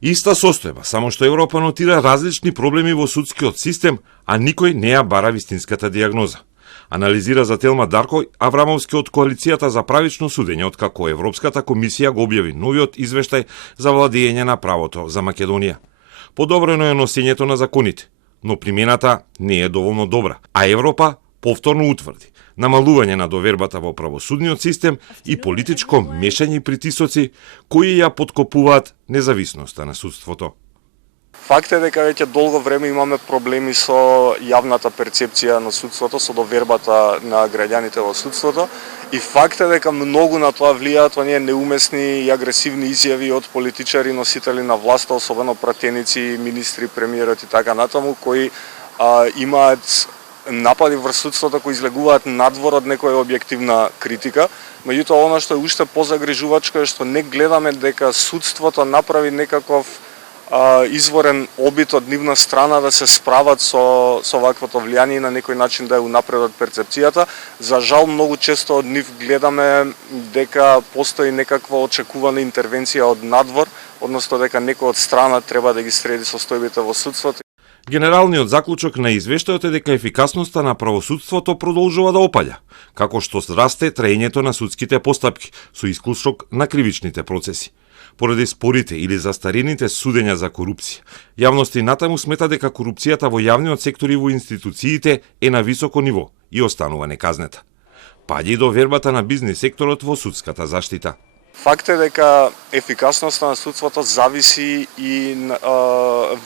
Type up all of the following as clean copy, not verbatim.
Иста состојба, само што Европа нотира различни проблеми во судскиот систем, а никој не ја бара вистинската дијагноза. Анализира за Телма Дарко Аврамовски од Коалицијата за правично судење, откако Европската комисија го објави новиот извештај за владење на правото за Македонија. Подобрено е носењето на законите, но примената не е доволно добра, а Европа повторно утврди намалување на довербата во правосудниот систем и политичко мешање и притисоци кои ја поткопуваат независноста на судството. Факт е дека веќе долго време имаме проблеми со јавната перцепција на судството, со довербата на граѓаните во судството и факт е дека многу на тоа влијаат оние неумесни и агресивни изјави од политичари, носители на власта, особено пратеници, министри, премиерот и така натаму, кои имаат напади врз судството кои излегуваат надвор од некоја објективна критика. Меѓутоа, она што е уште позагрижувачко е што не гледаме дека судството направи некаков изворен обид од нивна страна да се справат со ваквото влијание и на некој начин да ја унапредат перцепцијата. За жал, многу често од нив гледаме дека постои некаква очекувана интервенција од надвор, односно дека некој од страна треба да ги среди состојбите во судството. Генералниот заклучок на извештајот е дека ефикасноста на правосудството продолжува да опаѓа, како што расте траењето на судските постапки со исклучок на кривичните процеси. Поради спорите или застарените судења за корупција, јавноста и натаму смета дека корупцијата во јавниот сектор и во институциите е на високо ниво и останува неказнета. Паѓа и довербата на бизнис секторот во судската заштита. Факт е дека ефикасноста на судството зависи и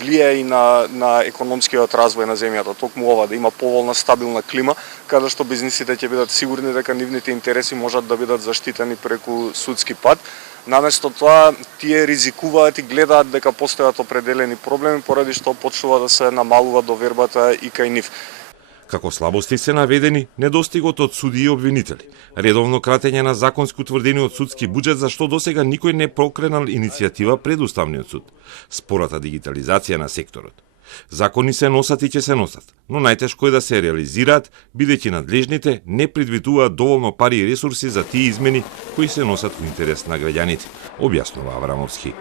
влијае и на економскиот развој на земјата. Токму ова да има поволна стабилна клима, каде што бизнисите ќе бидат сигурни дека нивните интереси можат да бидат заштитени преку судски пат. Наместо тоа, тие ризикуваат и гледаат дека постојат определени проблеми, поради што почнува да се намалува довербата и кај нив. Како слабости се наведени недостигот од суди и обвинители, редовно кратење на законски утврдениот судски буџет за што досега никој не прокренал иницијатива пред Уставниот суд, спората дигитализација на секторот. Закони се носат и ќе се носат, но најтешко е да се реализираат, бидејќи надлежните не предвидуваат доволно пари и ресурси за тие измени кои се носат во интерес на граѓаните, објаснува Аврамовски.